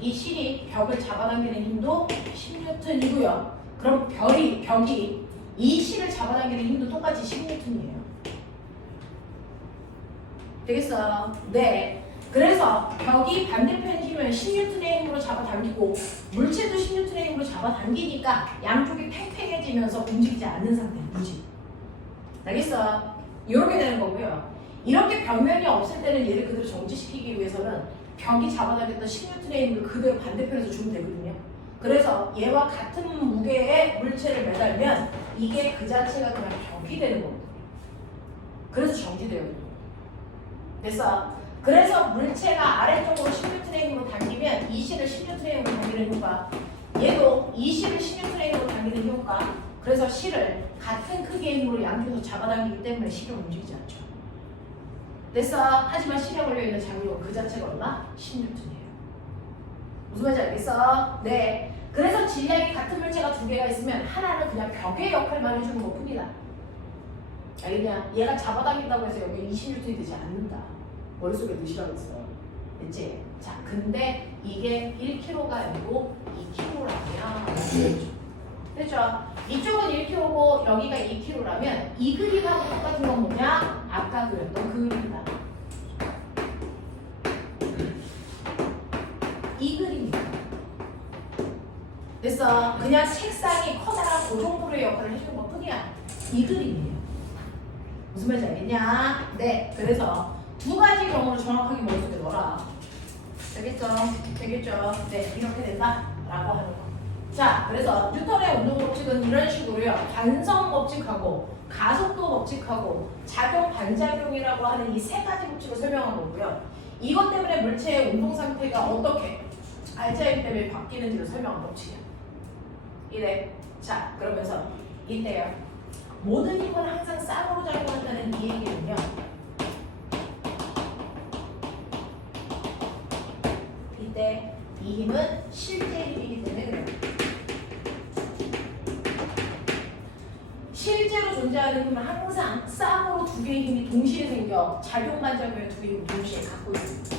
이 실이 벽을 잡아당기는 힘도 16N이고요. 그럼 벽이 이 실을 잡아당기는 힘도 똑같이 16N이에요. 되겠어요? 네. 그래서 벽이 반대편 힘을 16N의 힘으로 잡아당기고 물체도 16N의 힘으로 잡아당기니까 양쪽이 팽팽해지면서 움직이지 않는 상태 유지. 알겠어? 이렇게 되는 거고요. 이렇게 벽면이 없을 때는 얘를 그대로 정지시키기 위해서는 벽이 잡아당겼던 10N에 있는 걸 그대로 반대편에서 주면 되거든요. 그래서 얘와 같은 무게의 물체를 매달면 이게 그 자체가 그냥 벽이 되는 거거든요. 그래서 정지되거든요. 됐어? 그래서 물체가 아래쪽으로 10N의 힘으로 당기면 이 실을 10N의 힘으로 당기는 효과, 얘도 이 실을 10N의 힘으로 당기는 효과. 그래서 실을 같은 크기의 힘으로 양쪽에서 잡아당기기 때문에 실은 움직이지 않죠. 됐어? 하지만 실에 걸려있는 장력은 그 자체가 얼마? 10N이에요. 무슨 말인지 알겠어? 네. 그래서 질량이 같은 물체가 두 개가 있으면 하나는 그냥 벽의 역할만 해주는 것 뿐이다. 알겠냐? 얘가 잡아당긴다고 해서 여기 20N이 되지 않는다. 머릿속에 넣으시라고 했어요. 됐지? 자, 근데 이게 1kg가 아니고 2kg라면 됐죠? 이쪽은 1kg고 여기가 2kg라면 이 그림하고 똑같은 건 뭐냐? 아까 그렸던 그 그림이다. 이 그림이다. 됐어? 그냥 색상이 커다란 그 정도의 역할을 해주는 것 뿐이야. 이 그림이에요. 무슨 말인지 알겠냐? 네. 그래서 두 가지 경우를 정확하게 머릿속에 넣어라. 되겠죠? 되겠죠? 네. 이렇게 된다라고 하는 거. 자, 그래서 뉴턴의 운동 법칙은 이런 식으로요. 관성 법칙하고 가속도 법칙하고 작용 반작용이라고 하는 이 세 가지 법칙을 설명한 거고요. 이것 때문에 물체의 운동 상태가 어떻게 알짜임 때문에 바뀌는지를 설명한 법칙이야. 이래. 자, 그러면서 이때요. 모든 힘은 항상 쌍으로 작용한다는 이 얘기는요. 이때 이 힘은 실제 힘이기 때문에 그래요. 실제로 존재하는 힘은 항상 쌍으로 두 개의 힘이 동시에 생겨 작용 반작용의 두 힘을 동시에 갖고 있습니다.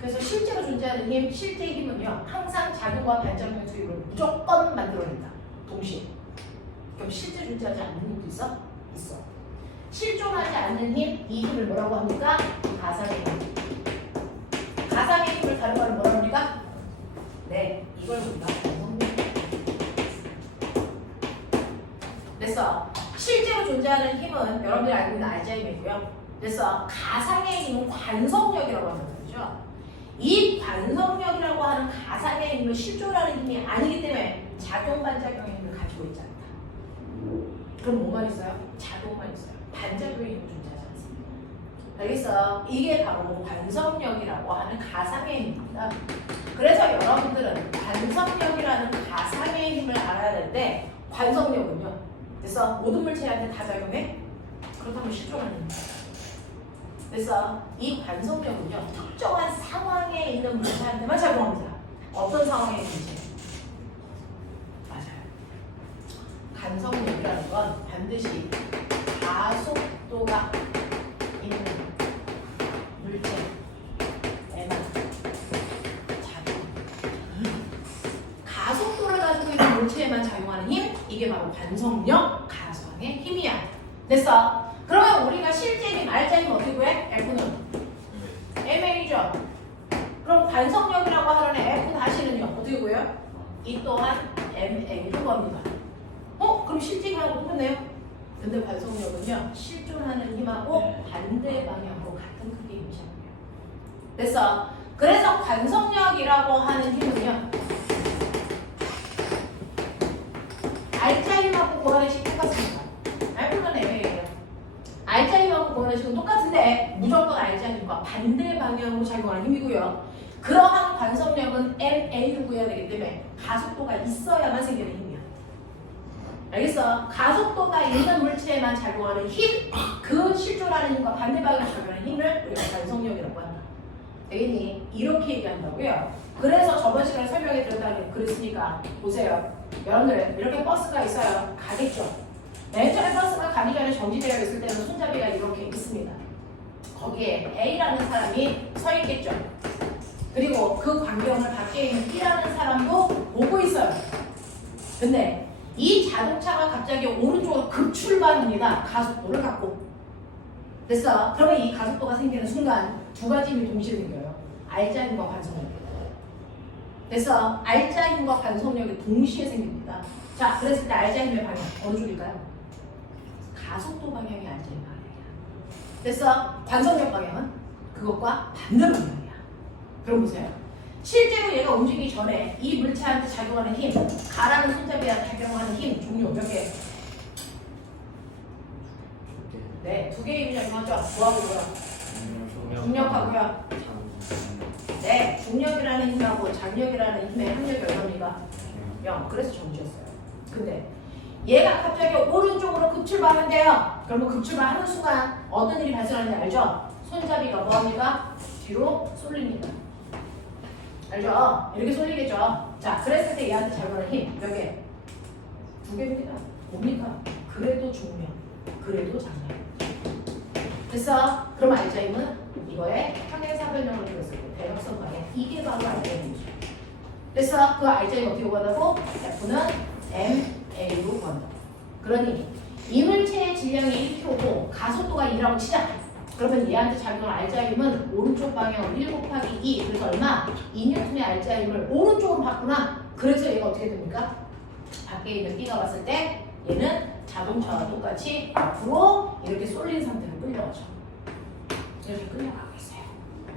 그래서 실제로 존재하는 힘, 실제 힘은요 항상 작용과 반작용의 두 힘을 무조건 만들어낸다. 동시에. 그럼 실제 존재하지 않는 힘도 있어? 있어. 실존하지 않는 힘, 이 힘을 뭐라고 합니까? 가상의 힘. 가상의 힘을 다른 말로 뭐라고 합니까? 네, 이걸 우리가 됐어. 실제로 존재하는 힘은 여러분들이 알고 있는 알짜임이고요. 그래서 가상의 힘은 관성력이라고 하는 거죠. 이 관성력이라고 하는 가상의 힘은 실존하는 힘이 아니기 때문에 작용 반작용의 힘을 가지고 있지 않다. 그럼 뭐만 있어요? 작용만 있어요. 반작용의 힘은 존재하지 않습니다. 알겠어? 이게 바로 관성력이라고 하는 가상의 힘입니다. 그래서 여러분들은 관성력이라는 가상의 힘을 알아야 되는데 관성력은요. 그래서 모든 물체한테 다 작용해? 그렇다면 실존하는 힘. 그래서 이 관성력은요. 특정한 상황에 있는 물체한테만 작용합니다. 어떤 상황에 있는지. 맞아요. 관성력이라는 건 반드시 가속도가 있는 물체에만 가속도를 가지고 있는 물체에만 작용하는 힘, 이게 바로 관성력, 가상의 힘이야. 됐어? 그러면 우리가 실제 힘, 알짜 힘 어떻게 구해? F는 MA죠. 그럼 관성력이라고 하는 F 다시는요 어떻게 구해요? 이 또한 MA로 겁니다. 그럼 실제 힘하고 똑같네요. 근데 관성력은요 실존하는 힘하고 반대 방향으로 같은 크기의 힘이 작용해요. 됐어? 그래서 관성력이라고 하는 힘은요 알짜 힘하고 고란의 식 똑같습니다. 물론 MA예요. 알짜 힘하고 고란의 식은 똑같은데 무조건 알짜 힘과 반대 방향으로 작용하는 힘이고요. 그러한 관성력은 MA로 구해야 되기 때문에 가속도가 있어야만 생기는 힘이야. 알겠어? 가속도가 있는 물체에만 작용하는 힘, 그 실존하는 힘과 반대 방향으로 작용하는 힘을 우리가 관성력이라고 한다. 되겠니? 이렇게 얘기한다고요. 그래서 저번 시간에 설명해 드렸다고 그랬으니까 보세요. 여러분들 이렇게 버스가 있어요. 가겠죠? 맨 처음에 버스가 가기 전에 정지되어 있을 때는 손잡이가 이렇게 있습니다. 거기에 A라는 사람이 서 있겠죠. 그리고 그 광경을 밖에 있는 B라는 사람도 보고 있어요. 근데 이 자동차가 갑자기 오른쪽으로 급출발합니다. 가속도를 갖고. 됐어? 그러면 이 가속도가 생기는 순간 두 가지 힘이 동시에 생겨요. 알짜 힘과 관성력. 그래서 알짜 힘과 관성력이 동시에 생깁니다. 자, 그랬을 때 알짜 힘의 방향 어느 쪽일까요? 가속도 방향이 알짜 힘 방향이야. 그래서 관성력 방향은 그것과 반대 방향이야. 그럼 보세요. 실제로 얘가 움직이기 전에 이 물체한테 작용하는 힘, 가라는 손잡이에 작용하는 힘 종류 몇 개? 네, 두 개의 힘이 작용하죠. 뭐하고요? 중력하고요. 네, 중력이라는 힘하고 장력이라는 힘의 합력이 얼마입니까? 0. 그래서 정지였어요. 근데 얘가 갑자기 오른쪽으로 급출발한대요. 그러면 급출발하는 순간 어떤 일이 발생하는지 알죠? 손잡이가 뭐합니까? 뒤로 쏠립니다. 알죠? 이렇게 쏠리겠죠? 자, 그랬을 때 얘한테 작용하는 힘 몇 개? 두 개입니다. 뭡니까? 그래도 중력, 그래도 장력. 됐어? 그럼 알자 힘은 이거에 평행사변형을 들었을 때 대각선 방향 이게 바로 알자 힘이죠. 됐어? 그 알자 힘 어떻게 구한다고? F는 MA로 구한다. 그러니 이 물체의 질량이 1kg고 가속도가 2라고 치자. 그러면 얘한테 작용할 알자 힘은 오른쪽 방향 1 곱하기 2. 그래서 얼마? 2N의 알자 힘을 오른쪽으로 바꾸나? 그래서 얘가 어떻게 됩니까? 밖에 있는 B가 봤을 때 얘는 자동차와 똑같이 앞으로 이렇게 쏠린 상태로 끌려가죠. 이렇게 끌려가고 있어요.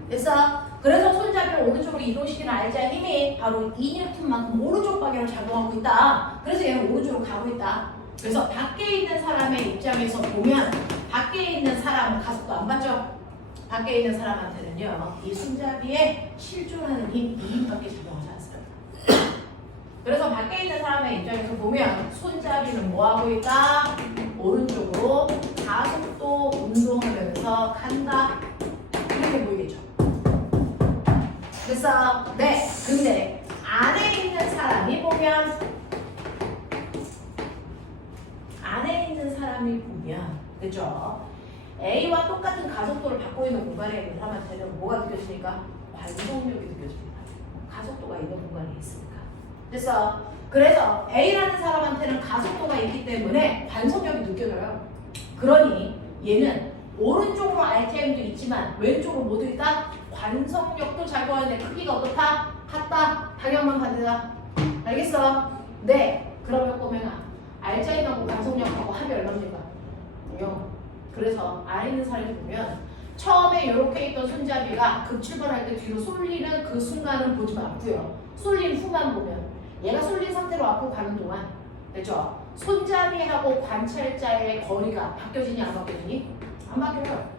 됐어? 그래서 손잡이를 오른쪽으로 이동시키는 알자 힘이 바로 2N만큼 오른쪽 방향으로 작용하고 있다. 그래서 얘는 오른쪽으로 가고 있다. 그래서 밖에 있는 사람의 입장에서 보면 밖에 있는 사람은 가속도 안 받죠? 밖에 있는 사람한테는요, 이 손잡이에 실존하는 힘 2힘밖에 작용하지 않습니다. 그래서 밖에 있는 사람의 입장에서 보면 손잡이는 뭐하고 있다? 오른쪽으로 가속도 운동하면서 간다. 이렇게 보이겠죠? 그래서 네, 근데 안에 있는 사람이 보면 그죠? A와 똑같은 가속도를 받고 있는 공간에 있는 사람한테는 뭐가 느껴지니까? 관성력이 느껴집니다. 가속도가 있는 공간에 있으니까. 그래서 A라는 사람한테는 가속도가 있기 때문에 관성력이 느껴져요. 그러니 얘는 오른쪽으로 RTM도 있지만 왼쪽으로 모두 있다? 관성력도 작용하는데 크기가 어떻다? 같다? 방향만 반대다. 알겠어? 네. 그러면 꼬맹아 알자임하고 관성력하고 합이 얼마입니까? 0. 그래서 안에 있는 사람이 보면 처음에 이렇게 있던 손잡이가 급출발할 때 뒤로 쏠리는 그 순간은 보지 않고요. 쏠린 후만 보면 얘가 쏠린 상태로 앞으로 가는 동안 됐죠? 손잡이하고 관찰자의 거리가 바뀌어지니 안 바뀌어지니? 안 바뀌어요.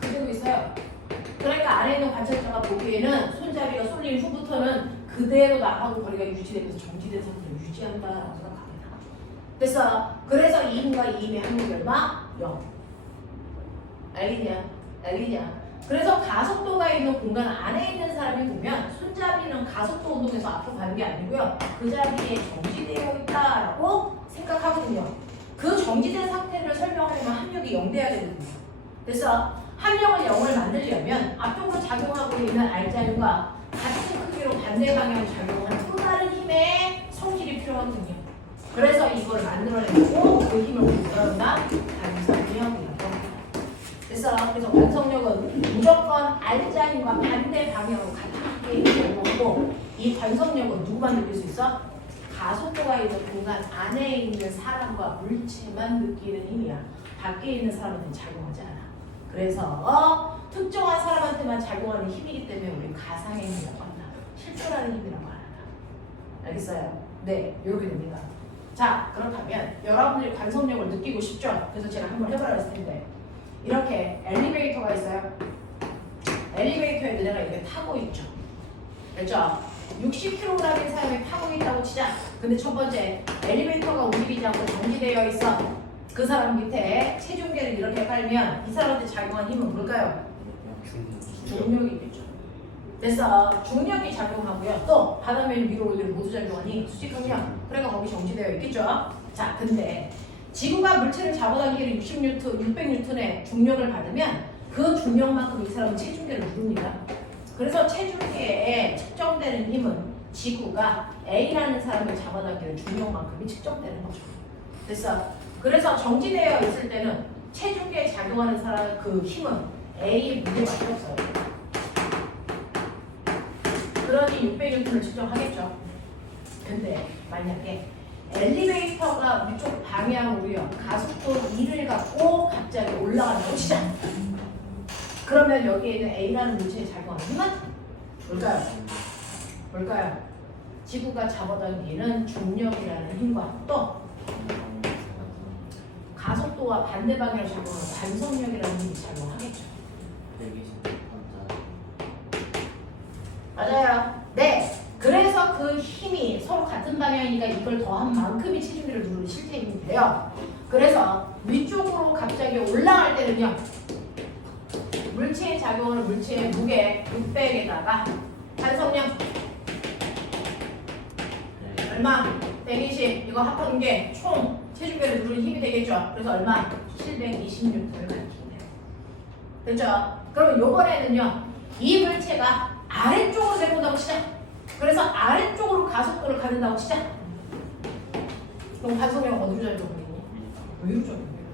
그대로 있어요. 그러니까 안에 있는 관찰자가 보기에는 손잡이가 쏠린 후부터는 그대로 나하고 거리가 유지되면서 정지된 상태를 유지한다라고 생각합니다. 됐어? 그래서 이 힘과 이 힘의 합력이 얼마? 0. 알겠냐? 그래서 가속도가 있는 공간 안에 있는 사람이 보면 손잡이는 가속도 운동에서 앞으로 가는 게 아니고요. 그 자리에 정지되어 있다라고 생각하거든요. 그 정지된 상태를 설명하려면 합력이 0 돼야 되거든요. 그래서 합력을 0을 만들려면 앞쪽으로 작용하고 있는 알자임과 같은 크기로 반대 방향으로 작용하는 또 다른 힘의 성질이 필요하거든요. 그래서 이걸 만들어내고 그 힘을 뭐라 한다? 관성력이라고 합니다. 그래서 관성력은 무조건 알자임과 반대 방향으로 같은 작용하고 이 관성력은 누구만 느낄 수 있어? 가속도가 있는 공간 안에 있는 사람과 물체만 느끼는 힘이야. 밖에 있는 사람한테는 작용하지 않아. 그래서 특정한 사람한테만 작용하는 힘이기 때문에 우리 가상의 힘이라고 한다. 실존하는 힘이라고 한다. 알겠어요? 네, 이렇게 됩니다. 자, 그렇다면 여러분들이 관성력을 느끼고 싶죠? 그래서 제가 한번 해보라 했을 텐데 이렇게 엘리베이터가 있어요. 엘리베이터에 너네가 이렇게 타고 있죠. 그렇죠? 60kg인 사람이 타고 있다고 치자. 근데 첫 번째 엘리베이터가 움직이지 않고 정지되어 있어. 그 사람 밑에 체중계를 이렇게 깔면 이 사람한테 작용한 힘은 뭘까요? 중력이겠죠. 됐어. 중력이 작용하고요. 또 바다면 위로 올리는 모두 작용하니 수직강력. 그러니까 거기 정지되어 있겠죠. 자, 근데 지구가 물체를 잡아당기는 60N, 600N의 중력을 받으면 그 중력만큼 이 사람은 체중계를 누릅니다. 그래서 체중계에 측정되는 힘은 지구가 A라는 사람을 잡아당기는 중력만큼이 측정되는 거죠. 됐어. 그래서 정지되어 있을 때는 체중계에 작용하는 사람 그 힘은 A의 무게밖에 없어요. 그러니 600N을 측정하겠죠. 근데 만약에 엘리베이터가 위쪽 방향으로요 가속도 2를 갖고 갑자기 올라간다고 치자. 그러면 여기에 있는 A라는 물체에 작용하는 힘은 뭘까요? 뭘까요? 지구가 잡아던 얘는 중력이라는 힘과 또 가속도와 반대 방향으로 작용하는 반성력이라는 힘이 작용하겠죠. 120 맞아요. 네. 그래서 그 힘이 서로 같은 방향이니까 이걸 더한 만큼이 체중계를 누르는 실제 힘이 돼요. 그래서 위쪽으로 갑자기 올라갈 때는요. 물체에 작용하는 물체의 무게 600에다가 반성력 얼마? 120. 이거 합한 게 총 체중계를 누르는 힘이 되겠죠. 그래서 얼마? 720N을 가리키면 돼요. 됐죠? 그러면 요번에는요. 이 물체가 아래쪽으로 내려온다고 치자. 그래서 아래쪽으로 가속도를 갖는다고 치자. 그럼 반성력은 어디로 작용하겠니? 위로 작용해요.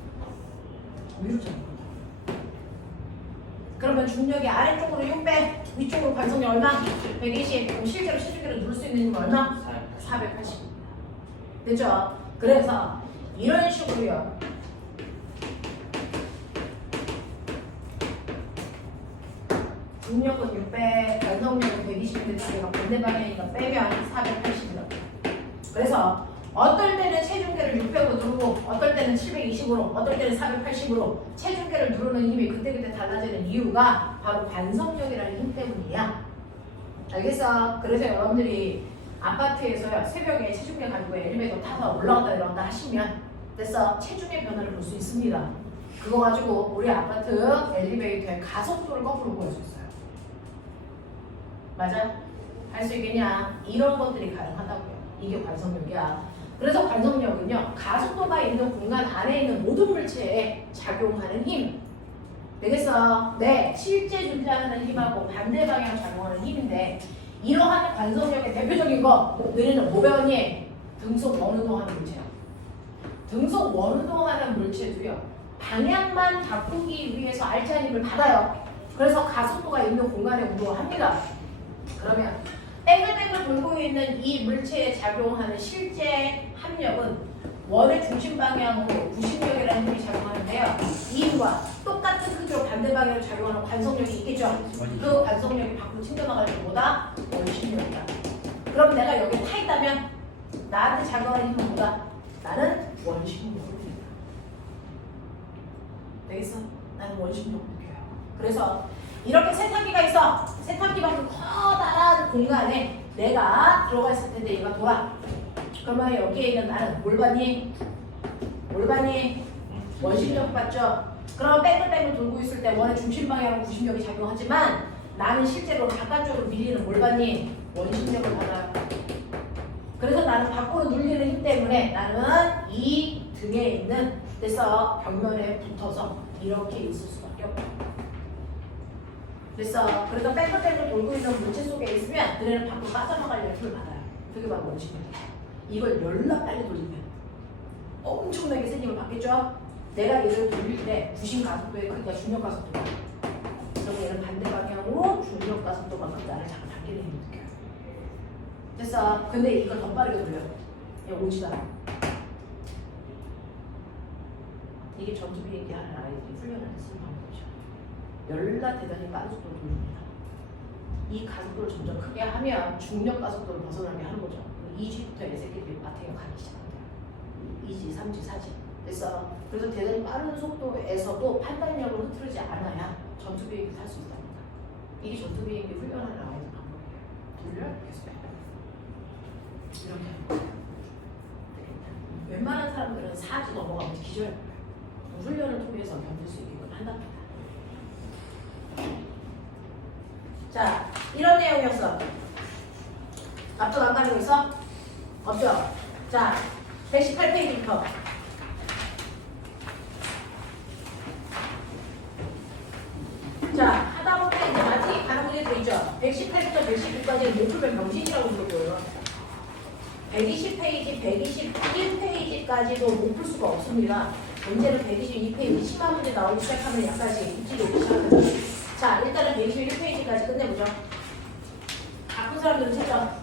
위로 작용. 그러면 중력이 아래쪽으로 600, 위쪽으로 반성력 얼마? 120. 그럼 실제로 체중계를 누를 수 있는 힘은 얼마? 480. 됐죠? 그래서 이런 식으로요. 중력은 600, 반성력은 120인데 제가 반대 방향이니까 빼면 480이라고. 그래서 어떨 때는 체중계를 600으로 누르고 어떨 때는 720으로 어떨 때는 480으로 체중계를 누르는 힘이 그때그때 달라지는 이유가 바로 반성력이라는 힘 때문이야. 알겠어? 그래서 여러분들이 아파트에서요 새벽에 체중계 가지고 엘리베이터 타서 올라갔다 내려갔다 하시면 됐어? 체중의 변화를 볼 수 있습니다. 그거 가지고 우리 아파트 엘리베이터의 가속도를 거꾸로 보여줄 수 있어요. 맞아? 할 수 있겠냐? 이런 것들이 가능하다고요. 이게 관성력이야. 그래서 관성력은요 가속도가 있는 공간 안에 있는 모든 물체에 작용하는 힘. 되겠어? 네, 실제 존재하는 힘하고 반대 방향 작용하는 힘인데 이러한 관성력의 대표적인 거 너희는 뭐 배웠니? 등속 원운동하는 물체요. 등속 원운동하는 물체도요 방향만 바꾸기 위해서 알찬 힘을 받아요. 그래서 가속도가 있는 공간에 운동합니다. 그러면 뺑글뺑글 돌고 있는 이 물체에 작용하는 실제 합력은 원의 중심 방향으로 구심력이라는 힘이 작용하는데요. 이 힘과 똑같은 크기로 반대 방향으로 작용하는 관성력이 있겠죠. 그 관성력이 밖으로 튕겨나갈 때보다 원심력이다. 그럼 내가 여기 타 있다면 나한테 작용하는 힘은 뭐다? 나는 원심력을 느낀다. 되겠어? 나는 원심력을 느껴요. 그래서 이렇게 세탁기가 있어. 세탁기만큼 커다란 공간에 내가 들어가 있을 텐데 얘가 돌아. 그러면 여기에 있는 나는 뭘 받니? 뭘 받니? 원심력 받죠. 그럼 뺑글뺑글 돌고 있을 때 원의 중심 방향으로 구심력이 작용하지만 나는 실제로 바깥쪽으로 밀리는 뭘 받니? 원심력을 받아요. 그래서 나는 밖으로 눌리는 힘 때문에 나는 이 등에 있는 그래서 벽면에 붙어서 이렇게 있을 수밖에 없다. 됐어. 그래서 뺑글뺑글 돌고 있는 물체 속에 있으면 너네는 밖으로 빠져나갈 힘을 받아요. 그게 바로 원심력이야. 이걸 열나 빨리 돌리면 엄청나게 센 힘을 받겠죠? 내가 얘를 돌릴 때 구심 가속도에 그러니까 중력 가속도가 그래서 얘는 반대 방향으로 중력 가속도만큼 나를 당기는 힘을 느껴요. 됐어. 근데 이걸 더 빠르게 돌려. 얘 오지도 않아. 이게 전투 비행기 하는 아이들이 훈련을 쓰는 방법이죠. 열나 대단히 빠른 속도로 돌립니다. 이 가속도를 점점 크게 하면 중력 가속도를 벗어나게 하는 거죠. 2G부터 이 새끼들이 바탕에 가기 시작합니다. 2G, 3G, 4G. 됐어. 그래서 대단히 빠른 속도에서도 판단력을 흐트르지 않아야 전투 비행기 탈 수 있답니다. 이게 전투 비행기 훈련하는 아이들 방법이에요. 돌려 계속 해. 이렇게 하는 거예요. 웬만한 사람들은 4G 넘어가면 기절해요. 훈련을 통해서 견딜 수 있는 걸 한답니다. 자, 이런 내용이었어. 앞쪽 안 가리고 있어? 없죠? 자, 118페이지부터. 자, 하다 보면 이제 아직 다른 문제 들어있죠? 118부터 119까지는 못 풀면 병신이라고 부르고요. 120페이지, 121페이지까지도 못 풀 수가 없습니다. 문제는 122페이지, 심한 문제 나오기 시작하면 약간씩 입질이 오기 시작합니다. 자, 일단은 121페이지까지 끝내보죠. 바꾼 한 사람들은 채점.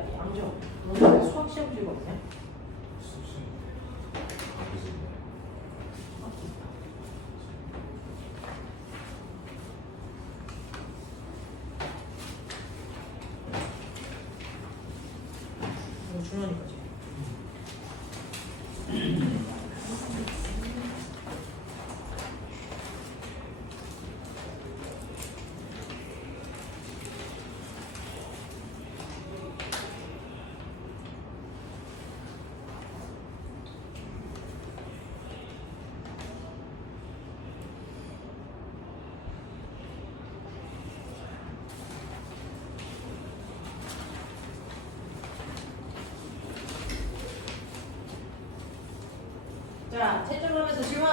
야 양정 너는 왜 수학 시험 찍었냐? 이거 준원이까지. 자, 채점하면서 질문.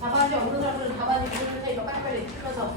답안지 없는 사람들은 답안지 보낼 테니까 빨리빨리 틀어서